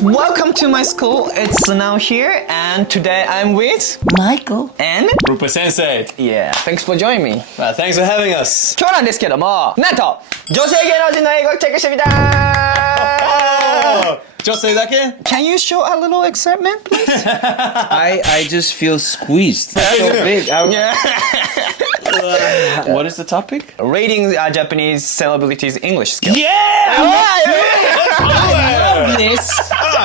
welcome to my school. It's now here, and today I'm with Michael and Rupa Sensei. Yeah, thanks for joining me. Thanks for having us. 今日なんですけども、なんと女性芸能人の英語をチェックしてみたー。女性だけ? Can you show a little excitement, please? I just feel squeezed. It's so big. Yeah. What is the topic? Rating Japanese celebrities' English skills. Yeah! I love this.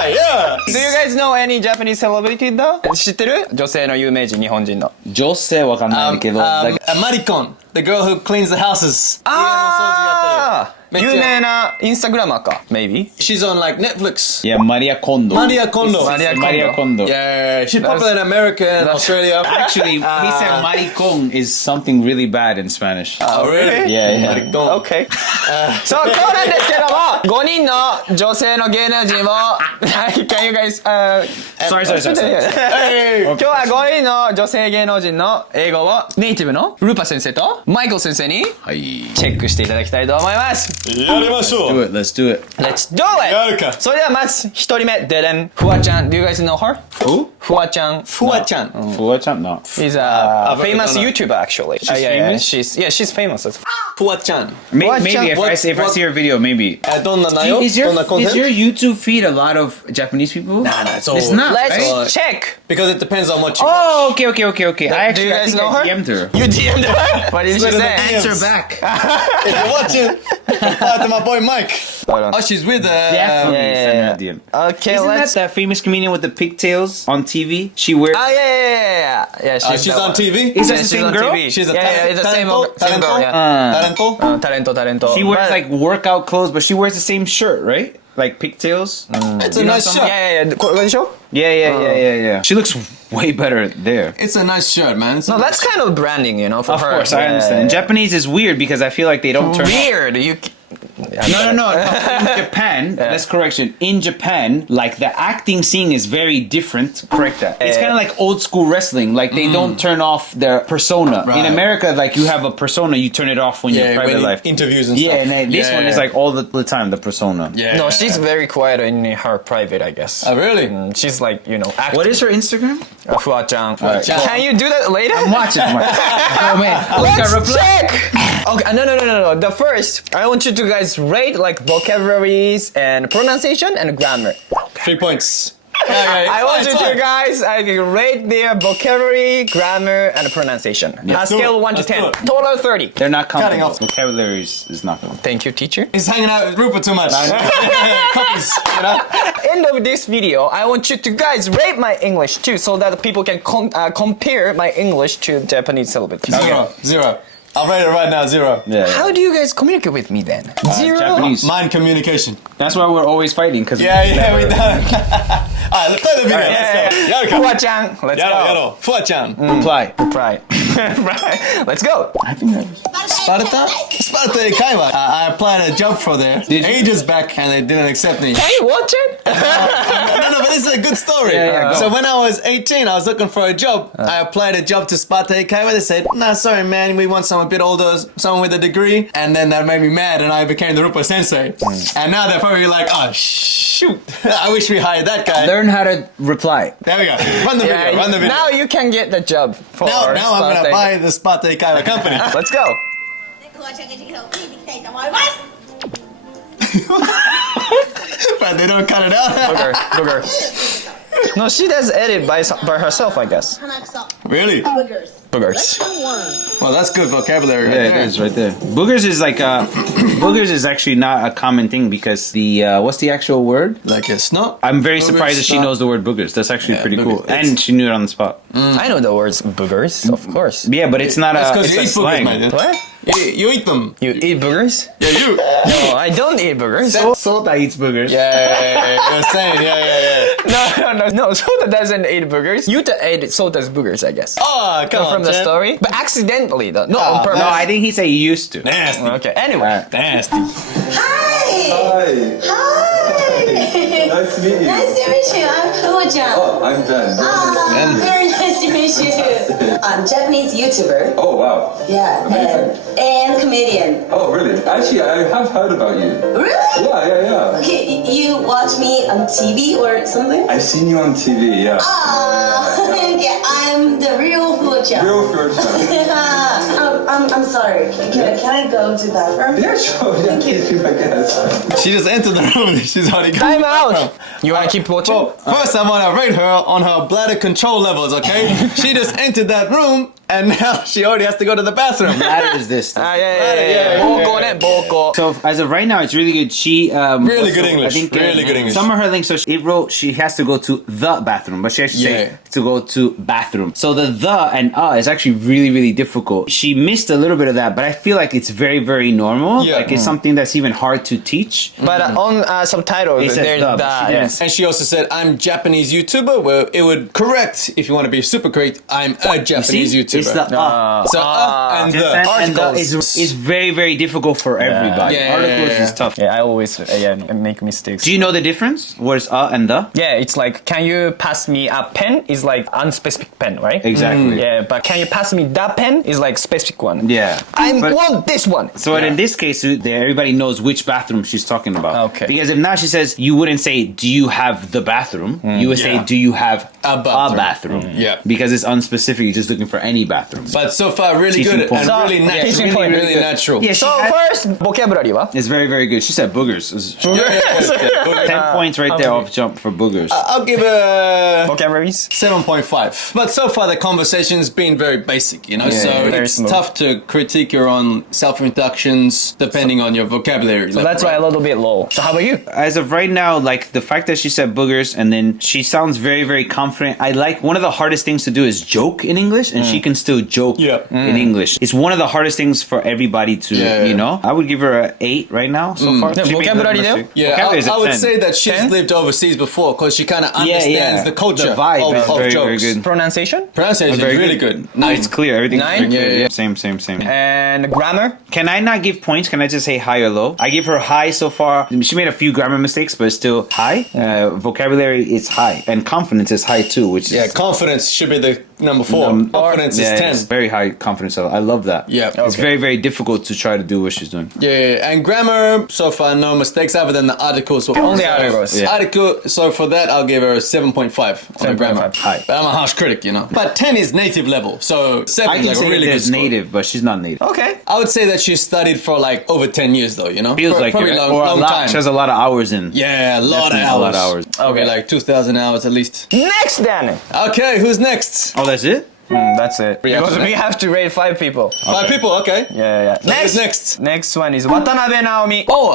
Yeah. Do you guys know any Japanese celebrity though? 知ってる？女性の有名人、日本人の。女性わかんないけど、like Maricon, the girl who cleans the houses. 有名なインスタグラマーか maybe? She's on like Netflix. yeah, Maria Kondo. Maria Kondo. Maria Kondo. Yeah, she's popular in America and Australia. Actually, he said maricón is something really bad in Spanish. Oh, really? Yeah. Maricon. Okay. そう、今日なんですけども、5人の女性の芸能人をCan you guys... Sorry. 今日は5人の女性芸能人の英語をネイティブのルパ先生とマイケル先生にチェックしていただきたいと思います。やりましょう。Let's do it. Let's do やるか。 it! それではまず1人目、ででん。フワちゃん。Do you guys know her? Who? フワちゃん。フワちゃん。フワちゃん No. She's a famous don't know. YouTuber actually. She's famous? She's famous. フワちゃん。Maybe if What- I see her video, maybe. どんな内容? Is どんなコンテンツ? your YouTube feed a lot of Japanese people? Nah, it's all- It's not, Let's right? check! Because it depends on what you Oh, okay. I Do you guys think know I her? DM'd her. You DM'd her? What did she Slid in the say? DMs. Answer back. If you're watching, reply to my boy Mike. Hold on. Oh, she's with Definitely yeah, send her yeah. a DM. Okay, Isn't let's... that famous comedian with the pigtails on TV? She wears. Oh, yeah. she's that on one. TV? Is that Yeah, the she's same on girl? TV. She's a yeah, it's the same girl, yeah. Talento? Talento. She wears like workout clothes, but she wears the same shirt, right? Like pigtails. It's a nice shirt. Yeah. これでしょ? Yeah. She looks way better there. It's a nice shirt, man. No, that's kind of branding, you know, for Of her. course, I understand. Japanese is weird because I feel like they don't turn. Weird. You... No. In Japan, that's correction. In Japan, like the acting scene is very different. Correct that. It's kind of like old school wrestling. Like they don't turn off their persona. Right. In America, like you have a persona, you turn it off when you're private when life. interviews and Yeah, stuff. and this one is like all the time the persona. Yeah. No, she's very quiet in her private, I guess. Oh, really? She's like, you know, acting. What is her Instagram? Fua-chan. Fua-chan. Can you do that later? I'm watching. Oh man, Let's reply. check! Okay, no. The first, I want you to guys rate like vocabularies and pronunciation and grammar. 3 points. I want you to guys rate their vocabulary, grammar, and pronunciation. A scale of 1 to Let's 10. do it. Total 30. They're not Cutting comfortable. off. Vocabulary is not comfortable. Thank you, teacher. He's hanging out with Rupert too much. Copies, you know? End of this video, I want you to guys rate my English too, so that people can compare my English to Japanese celebrities. Zero. I'll rate it right now, 0. Yeah. How do you guys communicate with me then? 0. Japanese. Mind communication. That's why we're always fighting because Yeah, we done. Alright, let's play the video. Let's go. Fua-chan, let's go. Yaro. Fua-chan. reply. Right. Let's go. I think that Sparta? Sparta Kaiwa. I applied a job for there ages back and they didn't accept me. Can you watch it? No, but this is a good story. Yeah, So when I was 18, I was looking for a job. I applied a job to Sparta Kaiwa. They said, nah, sorry, man, we want someone a bit older, someone with a degree. And then that made me mad and I became the Rupa Sensei. And now they're probably like, oh, shoot. I wish we hired that guy. learn how to reply. There we go. Run the video. Now you can get the job for Now I'm Sparta. gonna buy the Sparta Kaiwa company. Let's go. フワちゃんが授業を聞いていきたいと思います。 But they don't cut it out. Booger. No, she does edit by herself, I guess. 鼻くそ。 Really? Boogers. Boogers. Well, that's good vocabulary. Yeah, it is right there. Boogers is like boogers is actually not a common thing because the what's the actual word? Like a snot? I'm very Boogers, surprised that she snot. knows the word boogers. That's actually Yeah, pretty cool, boogers. It's- and she knew it on the spot. I know the words boogers, of course. Yeah, but it's not That's a. because It's you a eat boogers, slang. man. What? You eat them. You eat boogers? Yeah, you. No, I don't eat boogers. Sota eats boogers. Yeah, you're saying, yeah. No, Sota doesn't eat boogers. Yuta ate Sota's boogers, I guess. Oh, come on, From the champ. story. But accidentally, though. Not on purpose. No, I think he said he used to. Nasty. Okay, anyway. Nasty. Hi. Hi. Nice to meet you. Nice to meet you. I'm Hoo-chan. Oh, I'm Ben. Very nice to meet you too. I'm Japanese YouTuber. Oh, wow. Yeah, Amazing. and comedian. Oh, really? Actually, I have heard about you. Really? Yeah. Okay, you watch me on TV or something? I've seen you on TV, yeah. Okay, I'm the real Hoo-chan. Real first time. I'm sorry. Can I go to the bathroom? Yeah, sure. Yeah, please be my guest. She just entered the room. She's already Time out! You wanna keep watching? Well, first I want to rate her on her bladder control levels, okay? She just entered that room and now she already has to go to the bathroom. That is this. Yeah. 暴行ね、暴行。 So as of right now, it's really good. She Really good English. I think, Really good English. Some of her links, so it wrote she has to go to the bathroom, but she has to say to go to bathroom. So the and is actually really, really difficult. She missed a little bit of that, but I feel like it's very, very normal. Yeah. Like it's something that's even hard to teach. But on subtitles, It says there's the, the, but she didn't yes. And she also said, I'm Japanese YouTuber. Well, it would correct, if you want to be super correct, I'm a Japanese See? YouTuber. It's the So, and Just the. and the is very, very difficult for everybody. Yeah. Articles is tough. Yeah, I always make mistakes. Do you know the difference? What is and the? Yeah, it's like, can you pass me a pen? Is like unspecific pen, right? Exactly. Yeah, but can you pass me that pen? Is like specific one. Yeah. I But- want this one. So in this case, everybody knows which bathroom she's talking about. Okay. Because if now she says, you wouldn't say, do you have the bathroom? You would say, Yeah. do you have A bathroom. Yeah. Because it's unspecific. You're just looking for any bathroom. But so far, really Teaching good point. and really Yeah, natural. teaching point. Really natural. Yeah, So first, vocabulary wa? it's very, very good. She said boogers. Yeah. 10 points right there off jump for boogers. I'll give a Vocabularies? 7.5. But so far the conversation's been very basic, you know, so very it's smooth. tough to critique your own self-introductions depending on your vocabulary. So that's why a little bit low. So how about you? As of right now, like the fact that she said boogers and then she sounds very, very confident. I like one of the hardest things to do is joke in English, and she can still joke in English. It's one of the hardest things for everybody to, you know. I would give her an 8 right now so far. Yeah, She made vocabulary no though? mistake. Yeah, Vocabulary is a I would 10. say that she's 10? lived overseas before because she kind of understands the culture The vibe is of very, jokes. very good. Pronunciation? Pronunciation is Very really good. It's clear. Everything's 9? very clear. Yeah. Same. And grammar? Can I not give points? Can I just say high or low? I give her high so far. She made a few grammar mistakes, but it's still high. Vocabulary is high. And confidence is high too, which Yeah, is... confidence should be the number 4. Confidence is 10. It's very high confidence level. I love that. Yeah. It's very, very difficult to try to do what she's doing. Yeah, and grammar, so far no mistakes other than the articles. Only articles. Yeah. Article, so for that I'll give her a 7.5 on the grammar. 7.5. High. But I'm a harsh critic, you know. But 10 is native level, so 7 I is can like a say really good there's score. native, but she's not native. Okay. I would say that she studied for like over 10 years though, you know? Feels like probably it, long, or a long lot. time. She has a lot of hours in. Yeah, a lot of Definitely hours. a lot of hours. Probably Okay. like 2,000 hours at least. Next then! Okay, who's next? Oh, that's it? That's it. Because we have to rate 5 people. 5 people, okay. Yeah. Who's next? Next one is Watanabe Naomi. Oh,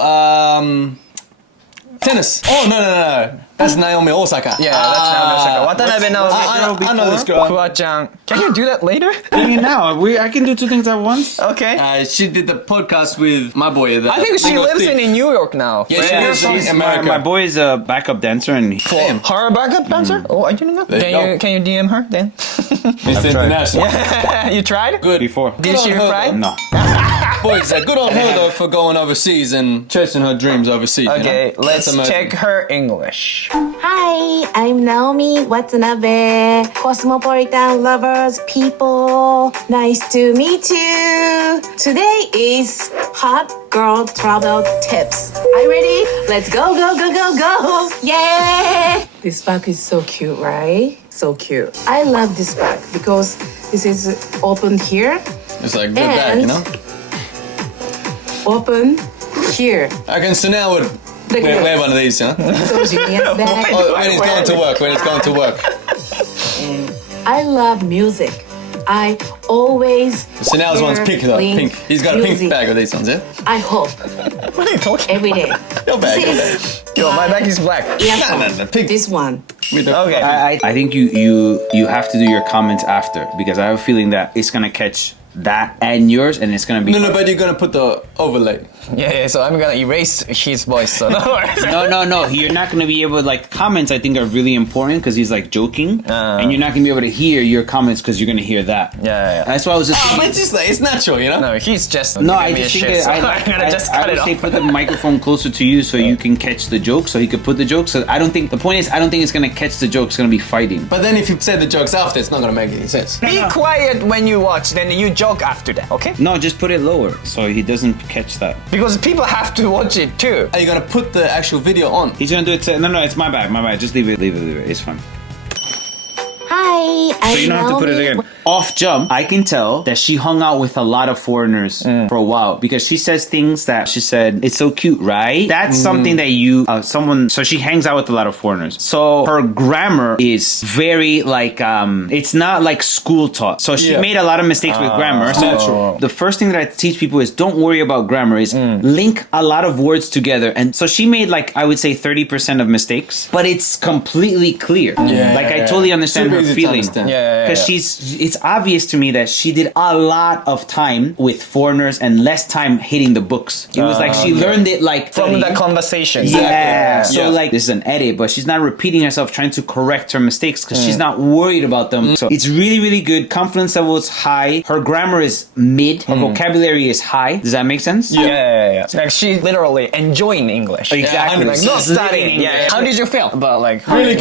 tennis. Oh, no. That's Naomi Osaka. Yeah, that's Naomi Osaka. Watanabe Naomi. I know this girl. Fua-chan. Can you do that later? I mean, now I can do 2 things at once. Okay. She did the podcast with my boy. I think she lives in New York now. Yeah, she lives in She's America. my boy is a backup dancer, and Damn. Her backup dancer? Oh, I didn't know. There you Can you DM her then? Mr. International. You tried? Good. before. Did she Good on her, reply? No. Boys, good on her though for going overseas and chasing her dreams overseas. Okay, you know? let's That's amazing. check her English. Hi, I'm Naomi Watanabe. Cosmopolitan lovers, people. Nice to meet you. Today is hot girl travel tips. Are you ready? Let's go. Yeah! This bag is so cute, right? So cute. I love this bag because this is open here, It's like good bag, you know? open here. I reckon Sunil would Look at wear this. one of these, huh? So genius bag. Oh, when he's going to work. I love music. I always Sunil's one's hear pink though. Pink. He's got a pink music. bag with these ones, yeah? I hope What are you talking every day. Your bag, your bag. This is Yo, my bag is black. earphone. No, pink. This one. With the Okay. I think you have to do your comments after, because I have a feeling that it's gonna catch that and yours, and it's gonna be No, but you're gonna put the overlay. Yeah, so I'm gonna erase his voice, so no worries. No. You're not going to be able to, like, comments I think are really important because he's, like, joking. And you're not going to be able to hear your comments because you're going to hear that. Yeah. That's why I was just But thinking. it's just like, it's natural, you know? No, he's just No, giving I me a just think shit, that so I'm gonna just cut I it would say off. put the microphone closer to you so you can catch the joke, so he could put the joke. So I don't think, the point is, I don't think it's going to catch the joke. It's going to be fighting. But then if you say the jokes after, it's not gonna make any sense. Be quiet when you watch, then you joke after that, okay? No, just put it lower so he doesn't catch that. Because people have to watch it too. Are you gonna put the actual video on? He's going to do it to, no, it's my bad. Just leave it. It's fine. Hi, I'm So you don't have to put it Naomi. again. Off jump, I can tell that she hung out with a lot of foreigners for a while because she says things that she said, it's so cute, right? That's something that so she hangs out with a lot of foreigners. So her grammar is very like, it's not like school taught. So she made a lot of mistakes with grammar. So the first thing that I teach people is don't worry about grammar, is link a lot of words together. And so she made like, I would say 30% of mistakes, but it's completely clear. I totally understand Super her easy to feeling. understand. Because it's obvious to me that she did a lot of time with foreigners and less time hitting the books. It was like she learned it like From studying. the conversation. Yeah. So like this is an edit, but she's not repeating herself trying to correct her mistakes because she's not worried about them. So it's really, really good. Confidence level is high. Her grammar is mid. Her vocabulary is high. Does that make sense? Yeah. Like she's literally enjoying English. Exactly. Like not studying. Living English. How did you feel about like Really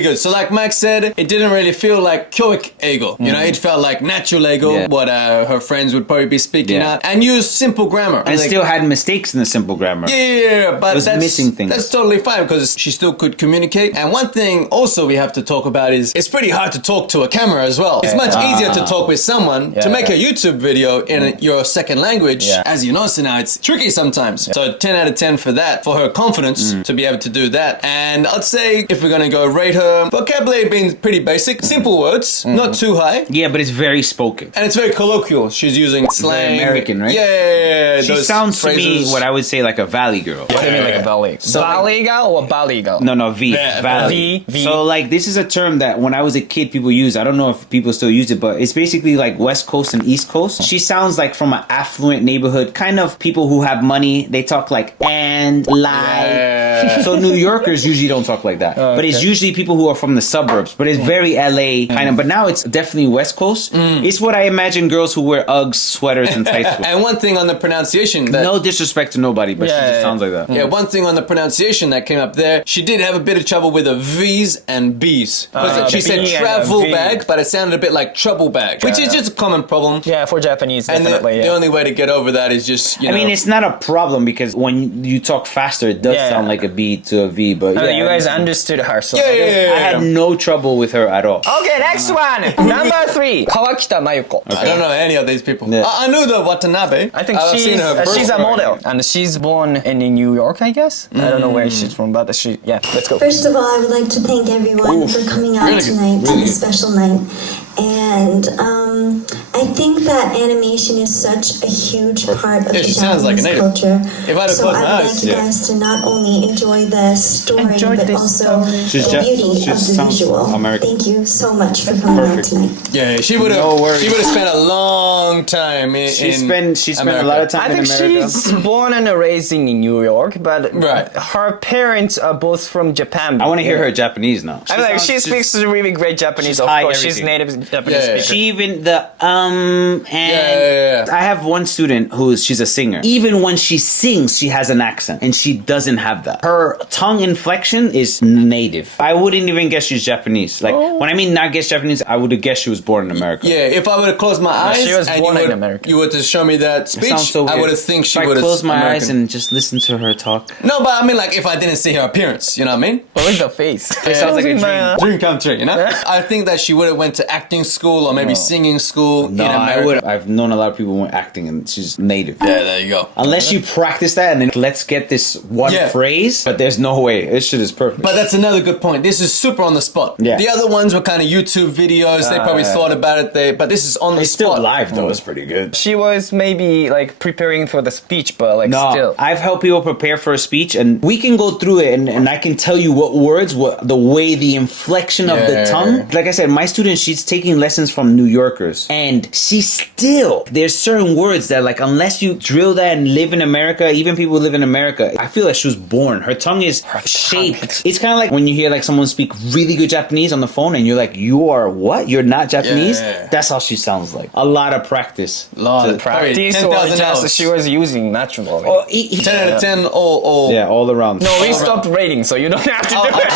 good. So like Max said, it didn't really feel like 교육 ego. You know, it felt like natural ego, what her friends would probably be speaking out, and use simple grammar. And like, still had mistakes in the simple grammar. Yeah, but was that's missing things. That's totally fine because she still could communicate. And one thing also we have to talk about is it's pretty hard to talk to a camera as well. It's much easier to talk with someone to make a YouTube video in your second language. As you know, so now it's tricky sometimes. So 10 out of 10 for that, for her confidence to be able to do that. And I'd say if we're gonna go rate her vocabulary being pretty basic, simple words, not too high. Yeah, but it's very spoken. And it's very colloquial. She's using slang. American, right? Yeah. She those sounds to me phrases. what I would say like a valley girl. what do you mean like a valley? Valley girl or valley girl? No, V. Yeah, Valley. V. So like this is a term that when I was a kid people use. I don't know if people still use it, but it's basically like West Coast and East Coast. She sounds like from an affluent neighborhood, kind of people who have money. They talk like and like. So New Yorkers usually don't talk like that. But it's usually people who are from the suburbs. But it's very LA kind of. But now it's definitely West Coast. It's what I imagine girls who wear Uggs, sweaters, and tights with. And one thing on the pronunciation that No disrespect to nobody, but she just sounds like that. Yeah, one thing on the pronunciation that came up there, she did have a bit of trouble with the V's and B's. She said B and a travel V. bag, but it sounded a bit like trouble bag, which is just a common problem. Yeah, for Japanese, And definitely. the only way to get over that is just, you know. I mean, it's not a problem because when you talk faster, it does Yeah. sound like a B to a V. But yeah, You guys understood her, so. yeah. I had no trouble with her at all. Okay, next one. Number 3. Kawakita Mayuko. I don't know any of these people. Yeah. I knew the Watanabe. I think I've seen her she's a before. model, and she's born in New York, I guess. I don't know where she's from, but let's go. First of all, I would like to thank everyone for coming out tonight to this special night. And I think that animation is such a huge part of Yeah, the she sounds like a Japanese native. culture. If I'd have So closed I my would eyes, like you guys to not only enjoy the story, Enjoy but this also She's the beauty she of the sounds visual. American. Thank you so much for coming out tonight. Yeah, she would have. No worries. She would have spent a long time in. She spent a lot of time I in think America. she's born and raised in New York, but Right. her parents are both from Japan. I want to hear her Japanese now. I mean, like, she speaks really great Japanese, she's of high course. She's everything. native Japanese Yeah. speaker. She even the and Yeah. I have one student she's a singer. Even when she sings, she has an accent, and she doesn't have that. Her tongue inflection is native. I wouldn't even guess she's Japanese. Like when I mean not guess Japanese, I would have guessed she was born in America. Yeah, if I would have closed my eyes she was and born you in would, America. you were to show me that It speech, sounds so I weird. would have think she If would I have. close my eyes and just listen to her talk. No, but I mean, like, if I didn't see her appearance, you know what I mean? But with the face. It sounds like a dream. Dream come true, you know? I think that she would have went to acting school or maybe singing school No, in America. I would. I've known a lot of people who went acting, and she's native. Yeah, there you go. Unless you practice that and then let's get this one Yeah. phrase, but there's no way. This shit is perfect. But that's another good point. This is super on the spot. Yeah. The other ones were kind of YouTube videos. They probably thought about it. But this is on the it's still spot. live though. It's pretty good. She was maybe like preparing for the speech, but like No, still. I've helped people prepare for a speech, and we can go through it, and I can tell you what words, what the way, the inflection of the tongue. Like I said, my student, she's taking lessons from New Yorkers. years. And she still, there's certain words that like, unless you drill that and live in America, even people who live in America, I feel like she was born. Her tongue is shaped. It's kind of like when you hear like someone speak really good Japanese on the phone and you're like, you are what? You're not Japanese? Yeah. That's how she sounds like. A lot of practice. Practice or 10,000 just hours. she was using naturally. Oh, 10 out of 10, all. yeah, all around. No, we stopped rating, so you don't have to do it.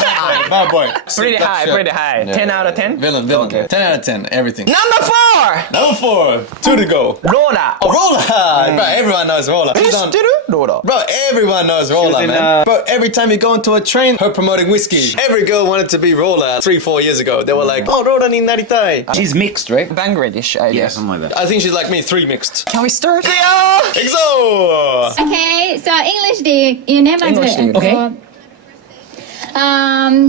Bad boy. Pretty high, pretty high. 10 out of 10? Villain. Okay. 10 out of 10, everything. Number 4! Number 4, 2 to go. Rola. Oh, Roller! Bro, everyone knows Roller. Who's on- Rola. Bro, everyone knows Roller, in, man. Bro, every time you go into a train, her promoting whiskey. Every girl wanted to be Roller 3-4 years ago. They were like, oh, Roller ni naritai. She's mixed, right? Bangladesh, I Yeah, guess. something like that. I think she's like me, 3 mixed. Can we start? Exo! Okay, so English で言うね、まず。English で言う Okay.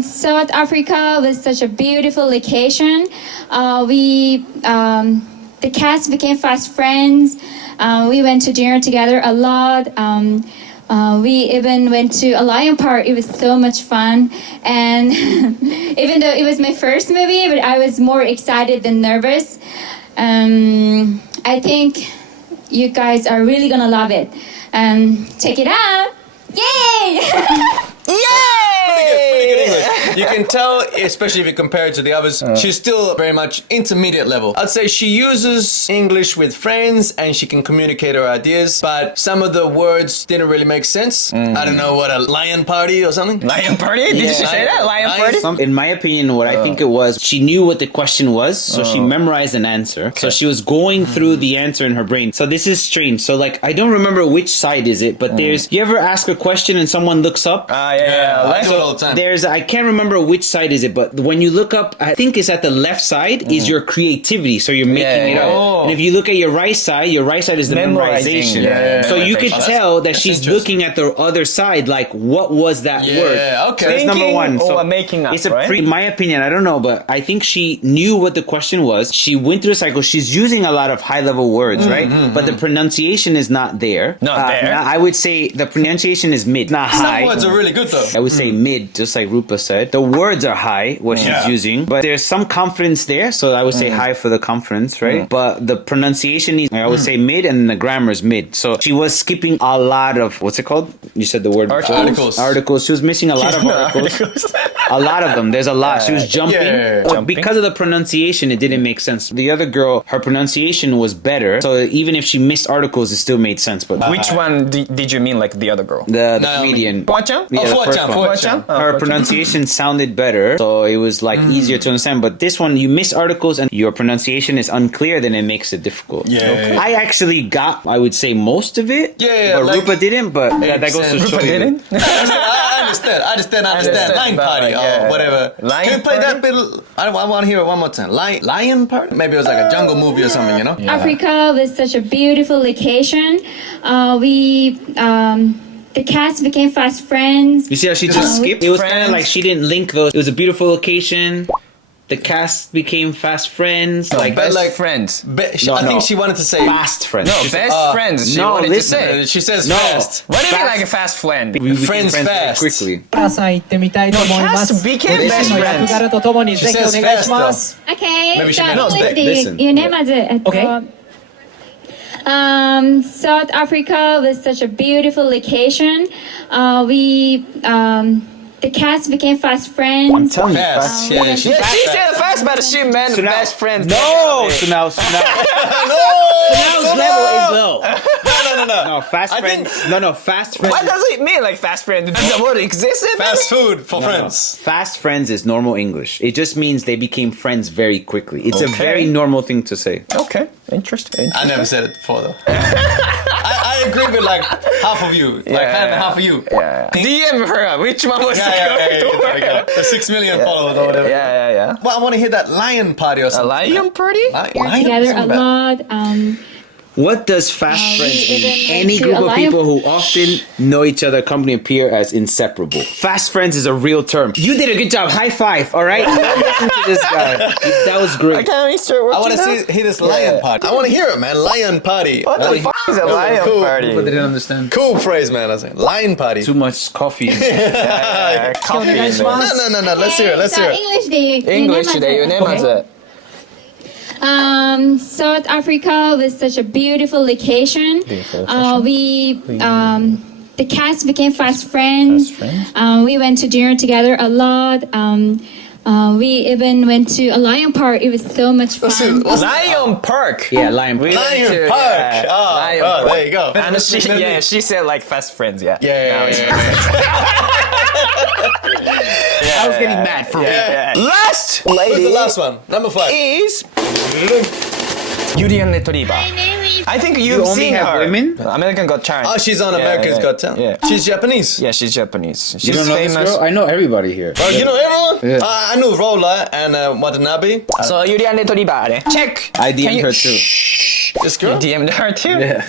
South Africa was such a beautiful location. The cast became fast friends. We went to dinner together a lot. We even went to a lion park. It was so much fun. And even though it was my first movie, but I was more excited than nervous. I think you guys are really gonna love it. Check it out. Yay! Pretty good English. You can tell, especially if you compare it to the others, she's still very much intermediate level. I'd say she uses English with friends and she can communicate her ideas, but some of the words didn't really make sense. I don't know, what, a lion party or something? Lion party? Did she say that? Lion party? In my opinion, what I think it was, she knew what the question was, so she memorized an answer. Okay. So she was going through the answer in her brain. So this is strange. So like, I don't remember which side is it, but there's, you ever ask a question and someone looks up? Yeah, I do it all the time. There's, I can't remember which side is it, but when you look up, I think it's at the left side is your creativity. So you're making it up. And if you look at your right side is the memorization. So you could tell that she's looking at the other side, like, what was that word? Yeah, okay. So that's number one. Or making up, it's a right? in my opinion, I don't know, but I think she knew what the question was. She went through the cycle. She's using a lot of high-level words, right? But the pronunciation is not there. Not there. I would say the pronunciation is mid, not high. Some words are really good though. I would say mid, just like Rupa said. The words are high, what she's using, but there's some confidence there, so I would say high for the confidence, right? But the pronunciation is, I would say mid, and the grammar is mid. So she was skipping a lot of, what's it called? You said the word before. Articles. She was missing a lot of articles. A lot of them. There's a lot. She was jumping. But because of the pronunciation, it didn't make sense. The other girl, her pronunciation was better, so even if she missed articles, it still made sense. But Which one did you mean, like the other girl? the comedian. Poachan? Yeah, the first one. Poachan? Her pronunciation sounded better, so it was like easier to understand. But this one, you miss articles and your pronunciation is unclear, then it makes it difficult. I actually got, I would say, most of it. But like, Rupa didn't. But that goes to show you. I understand. Lion party or whatever. Can you play that bit? I want to hear it one more time. Lion party? Maybe it was like a jungle movie or something, you know? Africa was such a beautiful location. The cast became fast friends. You see how she just skipped? It was kind of like she didn't link those. It was a beautiful location. The cast became fast friends. Like best friends. I think she wanted to say fast friends. No, best friends. She wanted to say. She says fast. What do you mean like a fast friend? We became Friends very fast. quickly. さん行ってみたいと思います。 Cast became ご自身の best 役 friends. 柄とともにぜひお願いします。 Okay, Maybe she so meant English で listen. 言うね、まず。Okay. South Africa was such a beautiful location. The cast became fast friends. I'm telling you, Fast. Yeah, She Yeah, she said fast, but she meant So now- best friends. No! So now Sunal's level is low. No, fast friends. No, fast friends. What does it mean like fast friend? Does the word exist? Fast food for friends. Fast friends is normal English. It just means they became friends very quickly. It's a very normal thing to say. Okay, interesting. I never said it before though. I agree with like half of you. Like half of you. DM her. Which one was The 6 million followers or whatever. Yeah. Well, I want to hear that lion party or A something. lion party? We're together a lot. What does fast friends we even mean? went Any to group a of lion- people who often know each other come to appear as inseparable. Fast friends is a real term. You did a good job. High five, all right? Don't listen to this guy. That was great. Can we start working I want to hear this lion party. I want to hear it, man. Lion party. What the fuck is a lion Cool. party? People didn't understand. Cool phrase, man. I was saying lion party. Too much coffee. お願いします。 No. Let's hear it. Let's hear it. English で言うね、 English で言うね、まず。South Africa was such a beautiful location. The cast became fast friends. We went to dinner together a lot. We even went to a lion park. It was so much fun. Lion Park. Yeah, Lion Park. Lion Park. Oh, there you go. And she said like fast friends. Yeah. Yeah. I was getting mad for Yeah. Last Who's lady the last one? Number 5. is Julian Retriever. I think you've only seen have her. women? American Got Talent. Oh, she's on America's Got Talent. Yeah. She's Japanese. Yeah, she's Japanese. She's You don't know famous. this girl? I know everybody here. Oh, you know everyone? Yeah. I knew Rolla and Watanabe. So Julian Retriever. Check. I Can DM'd you- her too. This You girl? DM'd her too? Yeah.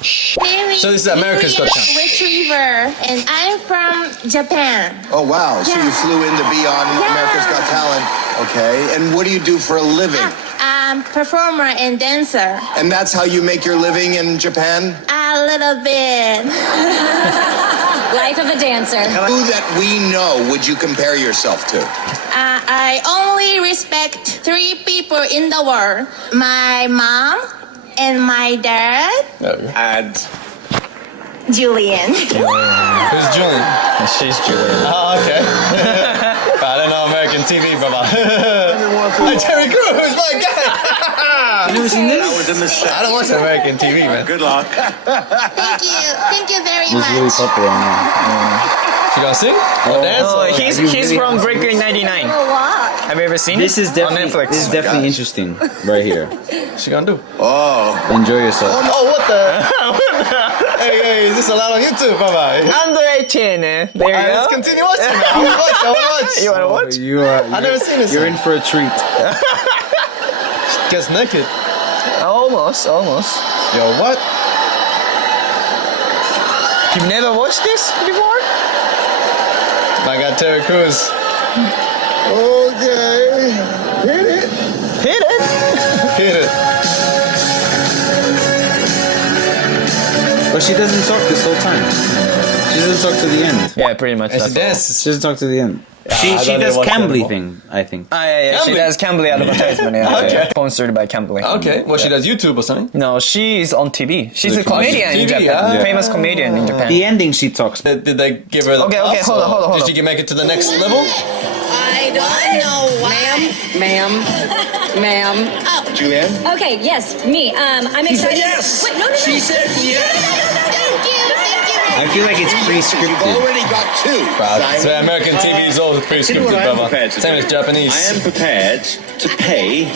So this is America's Got Talent. Retriever, and I'm from Japan. Oh, wow. So Yeah. you flew in to be on America's Got Talent. Okay. And what do you do for a living? I'm performer and dancer. And that's how you make your living in Japan? A little bit. Life of a dancer. Who that we know would you compare yourself to? I only respect 3 people in the world. My mom and my dad. And Julian. Who's Julian? She's Julian. Oh, okay. I don't know American TV, brother. Hey, Terry Crews, my guy. You never seen this? that was a mistake. I don't watch American TV, man. Good luck. Thank you. Thank you very It's really much. popular now. She gonna sing? Or dance? Oh, Or- he's from Breaker 99. Have you ever seen This it? is on definitely Netflix. this is definitely interesting right here. What's she gonna do? Oh. Enjoy yourself. Oh, what the? Hey, is this allowed on YouTube, brother? Under 18. There you Alright, let's go. continue watching, man. I wanna watch. You wanna watch? I've never seen this. You're in for a treat. Gets naked. Almost. Yo, what? You've never watched this before? I got Terry Crews. Okay. Hit it. Hit it. Hit it. But she doesn't talk this whole time. She doesn't talk to the end. Yeah, pretty much. And she That's all. dances. She doesn't talk to the end. She I don't does even watch that Cambly anymore. thing, I think. Ah, yeah. She Cambly? does Cambly advertisement. Yeah, Okay. yeah. Sponsored by Cambly. Okay, well, she does YouTube or something. No, she's on TV. She's a comedian in TV, Japan. yeah. Famous comedian in Japan. The ending she talks. Did they give her the Okay, props, hold on, or hold on. Did she make it to the next level? I don't know why. Ma'am. Julianne? Okay, yes, me. I'm excited. yes. Wait, no. She said yes. Thank you. I feel like it's pre-scripted. Already got 2. So American TV is all pre-scripted, brother. Same as Japanese. I am prepared to pay.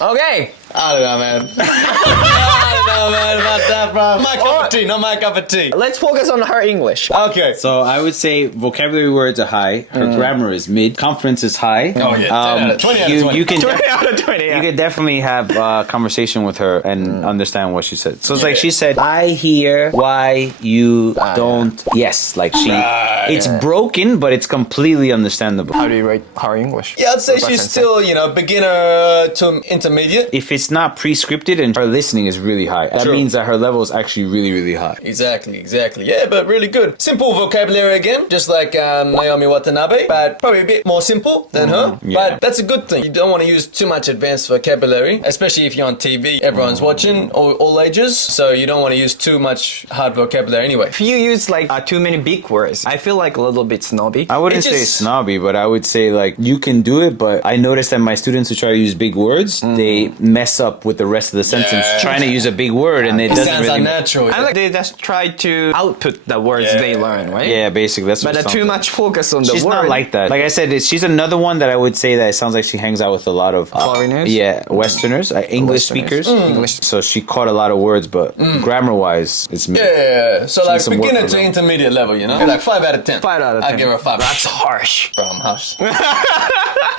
Okay. I don't know, man. I don't know, man, about that, bro. My cup of tea, not my cup of tea. Let's focus on her English. Okay. So I would say vocabulary words are high. Her grammar is mid. Confidence is high. Oh, yeah. 10 out of 20 out of 20. You can 20 out of 20. you could definitely have a conversation with her and understand what she said. So it's like she said, I hear why you don't. Yes, like she. It's broken, but it's completely understandable. How do you rate her English? Yeah, I'd say she's still, beginner to intermediate. If it's not pre-scripted and her listening is really high, that True. means that her level is actually really, really high. Exactly. Yeah, but really good. Simple vocabulary again, just like Naomi Watanabe, but probably a bit more simple than her. Yeah. But that's a good thing. You don't want to use too much advanced vocabulary, especially if you're on TV. Everyone's watching, all ages, so you don't want to use too much hard vocabulary anyway. If you use like too many big words, I feel like a little bit snobby. I wouldn't It say just- snobby, but I would say like you can do it, but I noticed that my students who try to use big words, they mess up with the rest of the sentence trying to use a big word and it It doesn't sounds really unnatural. I like they just try to output the words they learn, right? Yeah, basically that's what But it sounds too like. much focus on the She's word. not like that. Like I said, she's another one that I would say that it sounds like she hangs out with a lot of Foreigners? Yeah, Westerners, English Westerners. speakers. English. So she caught a lot of words, but grammar-wise, it's me. Yeah. So She like needs some work beginner on to that. intermediate level, Like 5 out of 10. 5 out of 10. I'd give her a 5. That's harsh. Bro, I'm harsh.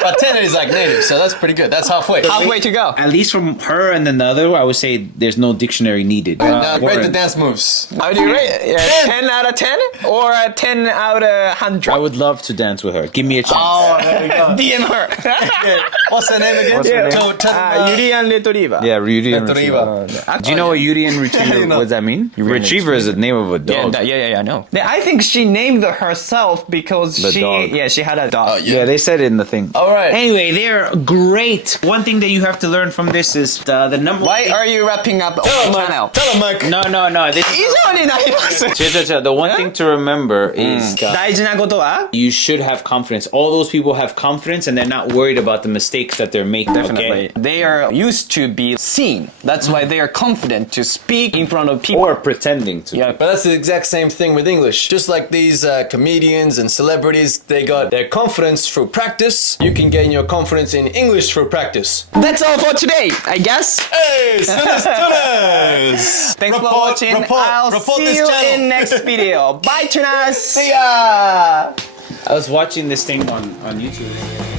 But 10 is like native, so that's pretty good. That's halfway. Halfway to go. At least from her and another, I would say there's no dictionary needed. Now rate the dance moves. How do you rate it? Yeah, 10 out of 10 or a 10 out of 100? I would love to dance with her. Give me a chance. Oh, there you go. DM her. What's her name again? Yurian Retriever. Yeah, Urian Retriever. Do you know what Urian Retriever? What does that mean? Retriever is the name of a dog. Yeah, I know. I think she named herself because The dog. she had a dog. Yeah, they said it in the thing. All right. Anyway, they're great. One thing that you have to learn from this is the number. Why are you wrapping up Tell the him, channel? Mike. Tell him, Mike. No. This 以上になります。 The one thing to remember is 大事なことは you should have confidence. All those people have confidence and they're not worried about the mistakes that they're making. Definitely. Okay? They are used to be seen. That's why they are confident to speak in front of people. Or pretending to. Yeah. But that's the exact same thing with English. Just like these comedians and celebrities, they got their confidence through practice. You can gain your confidence in English through practice. That's all for today, I guess. Hey, students! Thanks for watching. I'll see this you channel. in next video. Bye, tunas. See ya! I was watching this thing on YouTube.